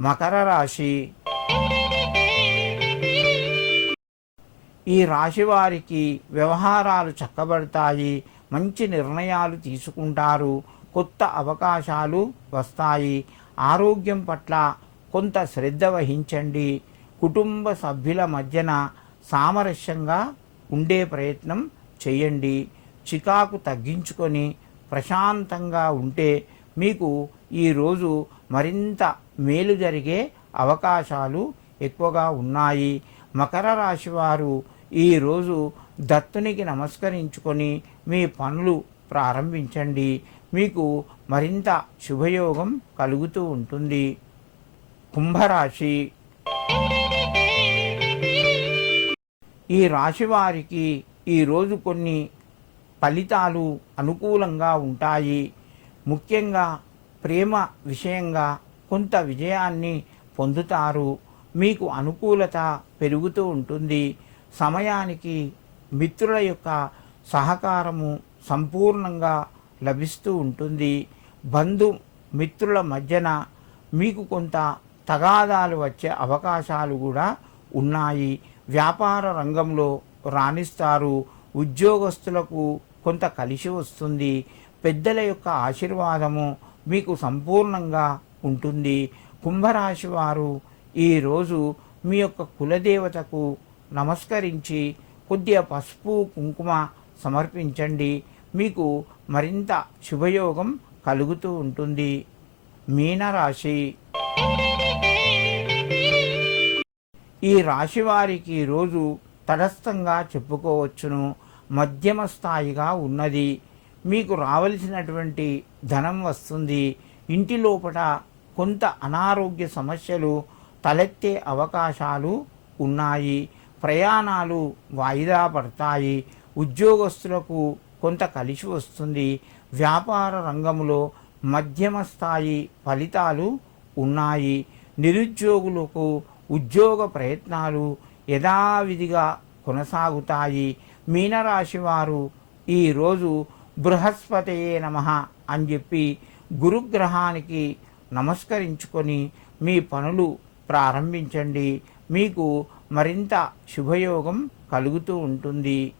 మకర రాశి. ఈ రాశి వారికి వ్యవహారాలు చక్కబడతాయి, మంచి నిర్ణయాలు తీసుకుంటారు, కొత్త అవకాశాలు వస్తాయి. ఆరోగ్యం పట్ల కొంత శ్రద్ధ వహించండి. కుటుంబ సభ్యుల మధ్యన సామరస్యంగా ఉండే ప్రయత్నం చేయండి. చికాకు తగ్గించుకొని ప్రశాంతంగా ఉంటే మీకు ఈరోజు మరింత మేలు జరిగే అవకాశాలు ఎక్కువగా ఉన్నాయి. మకర రాశి వారు ఈరోజు దత్తునికి నమస్కరించుకొని మీ పనులు ప్రారంభించండి. మీకు మరింత శుభయోగం కలుగుతూ ఉంటుంది. కుంభరాశి. ఈ రాశి వారికి ఈరోజు కొన్ని ఫలితాలు అనుకూలంగా ఉంటాయి. ముఖ్యంగా ప్రేమ విషయంగా కొంత విజయాన్ని పొందుతారు. మీకు అనుకూలత పెరుగుతూ ఉంటుంది. సమయానికి మిత్రుల యొక్క సహకారము సంపూర్ణంగా లభిస్తూ ఉంటుంది. బంధు మిత్రుల మధ్యన మీకు కొంత తగాదాలు వచ్చే అవకాశాలు కూడా ఉన్నాయి. వ్యాపార రంగంలో రాణిస్తారు. ఉద్యోగస్తులకు కొంత కలిసి వస్తుంది. పెద్దల యొక్క ఆశీర్వాదము మీకు సంపూర్ణంగా ఉంటుంది. కుంభరాశి వారు ఈరోజు మీ యొక్క కులదేవతకు నమస్కరించి కొద్దిగా పసుపు కుంకుమ సమర్పించండి. మీకు మరింత శుభయోగం కలుగుతూ ఉంటుంది. మీనరాశి. ఈ రాశి వారికి ఈరోజు తటస్థంగా చెప్పుకోవచ్చును. మధ్యమ స్థాయిగా ఉన్నది. మీకు రావలసినటువంటి ధనం వస్తుంది. ఇంటి లోపల కొంత అనారోగ్య సమస్యలు తలెత్తే అవకాశాలు ఉన్నాయి. ప్రయాణాలు వాయిదా పడతాయి. ఉద్యోగస్తులకు కొంత కలిసి వస్తుంది. వ్యాపార రంగంలో మధ్యమ స్థాయి ఫలితాలు ఉన్నాయి. నిరుద్యోగులకు ఉద్యోగ ప్రయత్నాలు యథావిధిగా కొనసాగుతాయి. మీనరాశి వారు ఈరోజు బృహస్పతయే నమః అని చెప్పి గురుగ్రహానికి నమస్కరించుకొని మీ పనులు ప్రారంభించండి. మీకు మరింత శుభయోగం కలుగుతూ ఉంటుంది.